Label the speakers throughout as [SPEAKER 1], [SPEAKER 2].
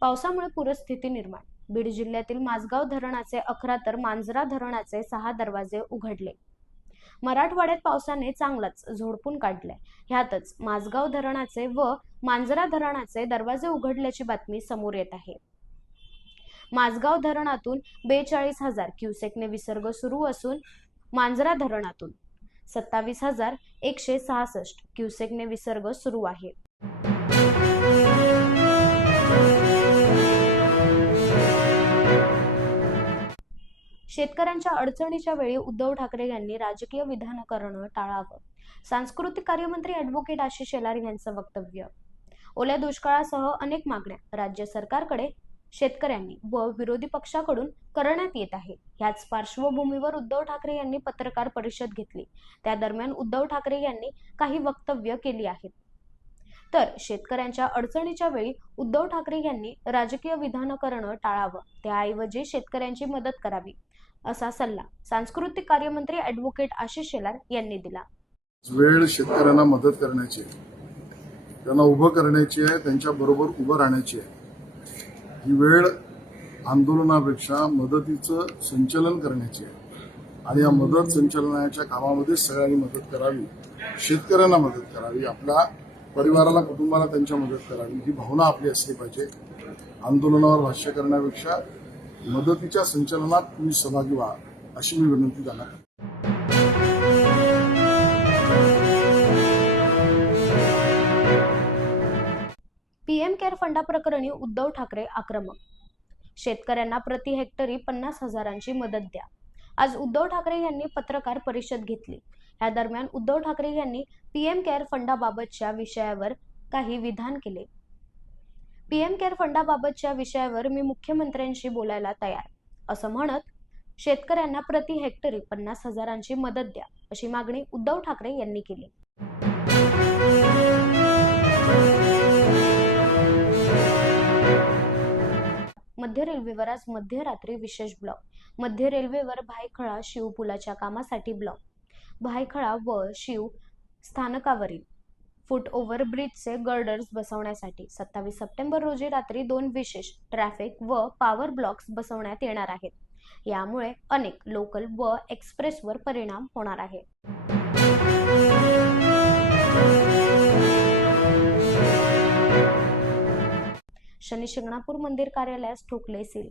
[SPEAKER 1] पावसामुळे पूरस्थिती निर्माण. बीड जिल्ह्यातील माझगाव धरणाचे अकरा तर मांजरा धरणाचे सहा दरवाजे उघडले. मराठवाड्यात पावसाने चांगलाच झोडपून काढलाय. ह्यातच माझगाव धरणाचे व मांजरा धरणाचे दरवाजे उघडल्याची बातमी समोर येत आहे. माझगाव धरणातून बेचाळीस हजार क्युसेकने विसर्ग सुरू असून मांजरा धरणातून सत्तावीस हजार एकशे सहासष्ट क्युसेकने विसर्ग सुरू आहे. शेतकऱ्यांच्या अडचणीच्या वेळी उद्धव ठाकरे यांनी राजकीय विधान करणं टाळावं. सांस्कृतिक कार्यमंत्री ॲडव्होकेट आशिष शेलार यांचं वक्तव्य. ओल्या दुष्काळासह अनेक मागण्या राज्य सरकारकडे शेतकऱ्यांनी व विरोधी पक्षाकडून करण्यात येत आहे. ह्याच पार्श्वभूमीवर उद्धव ठाकरे यांनी पत्रकार परिषद घेतली. त्या दरम्यान उद्धव ठाकरे यांनी काही वक्तव्य केली आहेत. तर शेतकऱ्यांच्या अडचणीच्या वेळी उद्धव ठाकरे यांनी राजकीय विधान करणं टाळावं. त्याऐवजी शेतकऱ्यांची मदत करावी. असा सल्ला सांस्कृतिक कार्यमंत्री ऍडव्होकेट आशिष शेलार यांनी दिला.
[SPEAKER 2] वेळ शेतकऱ्यांना मदत करण्याची आहे. त्यांना उभं करण्याची आहे त्यांच्या बरोबर उभं राहण्याची आहे. ही वेळ आंदोलनापेक्षा मदतीचं संचलन करण्याची आहे. आणि या मदत संचलनाच्या कामामध्ये सगळ्यांनी मदत करावी शेतकऱ्यांना मदत करावी आपल्या परिवाराला कुटुंबाला त्यांच्या मदत करावी ही भावना आपली असली पाहिजे. आंदोलनावर भाष्य करण्यापेक्षा मदतीच्या संचलनात तुम्ही सहभागी व्हा अशी मी विनंती त्यांना
[SPEAKER 1] पीएम केअर फंडाप्रकरणी उद्धव ठाकरे आक्रमक. शेतकऱ्यांना प्रति हेक्टरी पन्नास हजारांची मदत द्या. आज उद्धव ठाकरे यांनी पत्रकार परिषद घेतली. या दरम्यान उद्धव ठाकरे यांनी पीएम केअर फंडाबाबतच्या विषयावर काही विधान केले. पीएम केअर फंडाबाबतच्या विषयावर मी मुख्यमंत्र्यांशी बोलायला तयार. असं म्हणत शेतकऱ्यांना प्रति हेक्टरी पन्नास हजारांची मदत द्या अशी मागणी उद्धव ठाकरे यांनी केली. मध्य रेल्वेवर आज मध्यरात्री विशेष ब्लॉक. मध्य रेल्वेवर भायखळा शिव पुलाच्या कामासाठी ब्लॉक. भायखळा व शिव स्थानकावरील फुट ओव्हर ब्रिजचे गर्डर्स बसवण्यासाठी. सत्तावीस सप्टेंबर रोजी रात्री दोन विशेष ट्रॅफिक व पॉवर ब्लॉक्स बसवण्यात येणार आहेत. यामुळे अनेक लोकल व एक्सप्रेसवर परिणाम होणार आहे. शनी शिंगणापूर मंदिर कार्यालयास ठोकले सील.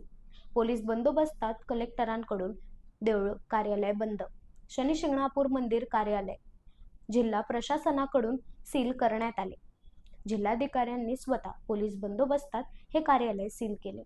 [SPEAKER 1] पोलीस बंदोबस्तात कलेक्टरांकडून देऊळ कार्यालय बंद. शनी शिंगणापूर मंदिर कार्यालय जिल्हा प्रशासनाकडून सील करण्यात आले. जिल्हाधिकाऱ्यांनी स्वतः पोलीस बंदोबस्तात हे कार्यालय सील केले.